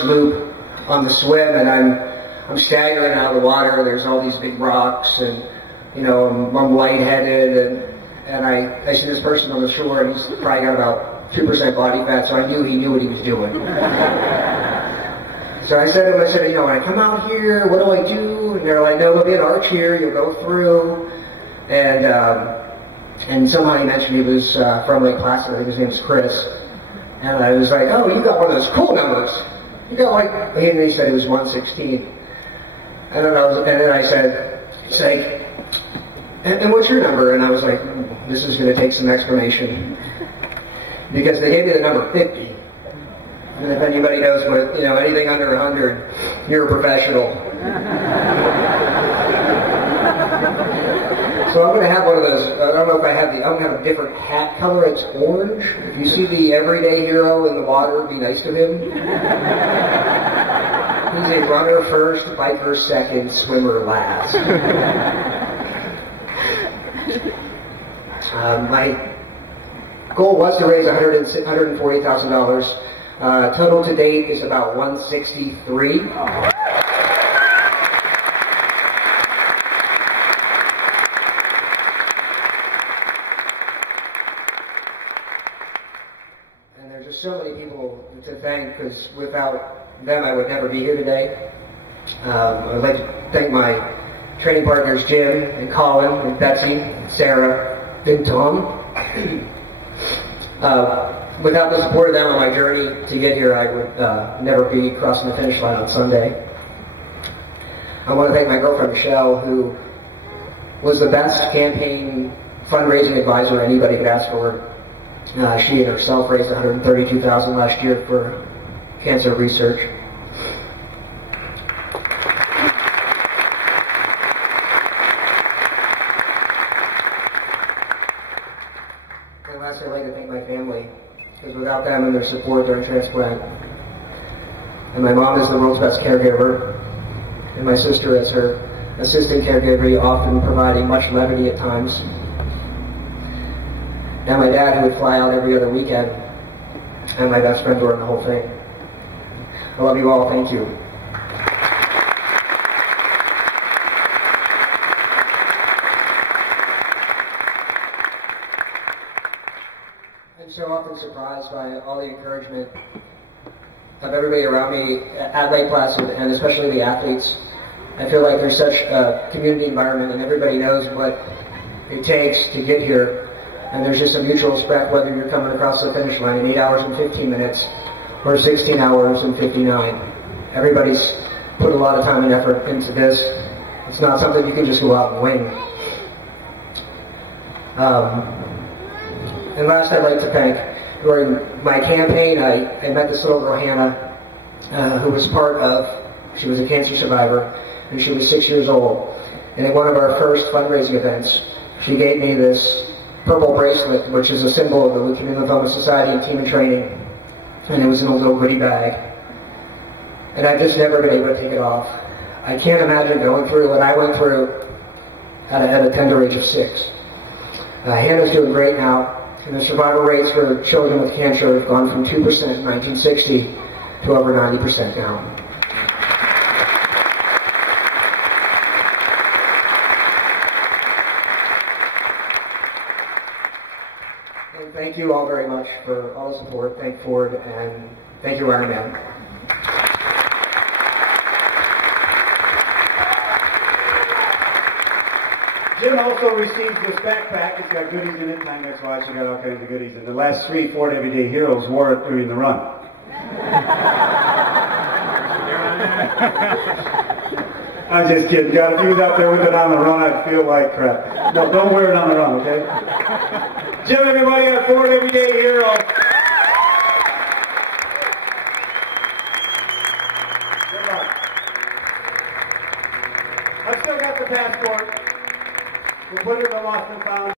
first loop on the swim, and I'm staggering out of the water. There's all these big rocks, and you know, I'm lightheaded, and I see this person on the shore, and he's probably got about 2% body fat, so I knew he knew what he was doing. So I said to him, you know, when I come out here, what do I do? And they're like, no, there'll be an arch here, you'll go through. And somehow he mentioned he was from Lake Placid. I think his name was Chris. And I was like, oh, you got one of those cool numbers. You got like, and he said it was 116. And then I said, it's like, and what's your number? And I was like, this is going to take some explanation. Because they gave me the number 50. And if anybody knows what, you know, anything under 100, you're a professional. So I'm going to have one of those, I don't know if I have I'm going to have a different hat color. It's orange. If you see the everyday hero in the water, be nice to him. He's a runner first, biker second, swimmer last. My goal was to raise $140,000. Total to date is about $163,000. And there's just so many people to thank, because without them I would never be here today. I would like to thank my training partners Jim and Colin and Betsy, and Sarah, and Tom. Without the support of them on my journey to get here, I would never be crossing the finish line on Sunday. I want to thank my girlfriend Michelle, who was the best campaign fundraising advisor anybody could ask for. She and herself raised $132,000 last year for cancer research. And lastly, I'd like to thank my family, because without them and their support during transplant, and my mom is the world's best caregiver, and my sister is her assistant caregiver, often providing much levity at times, and my dad, who would fly out every other weekend, and my best friend during the whole thing. I love you all. Thank you. I'm so often surprised by all the encouragement of everybody around me at Lake Placid, and especially the athletes. I feel like there's such a community environment, and everybody knows what it takes to get here. And there's just a mutual respect, whether you're coming across the finish line in 8 hours and 15 minutes or 16 hours and 59. Everybody's put a lot of time and effort into this. It's not something you can just go out and wing. And last, I'd like to thank, during my campaign, I met this little girl, Hannah, who was she was a cancer survivor, and she was 6 years old. And at one of our first fundraising events, she gave me this purple bracelet, which is a symbol of the Leukemia and Lymphoma Society and Team in Training, and it was in a little goodie bag. And I've just never been able to take it off. I can't imagine going through what I went through at a tender age of 6. Hannah's doing great now, and the survival rates for children with cancer have gone from 2% in 1960 to over 90% now. And thank you all very much for all the support. Thank Ford, and thank you, Ironman. Jim also received this backpack. It's got goodies in it. Time next watch, you got all kinds of goodies. And the last 3 Ford Everyday Heroes wore it during the run. I'm just kidding. Got a few out there with it on the run. I feel like crap. No, don't wear it on the run, okay? Jim, everybody, at Ford Everyday Hero. Good luck. I've still got the passport. We'll put it in the lost and found.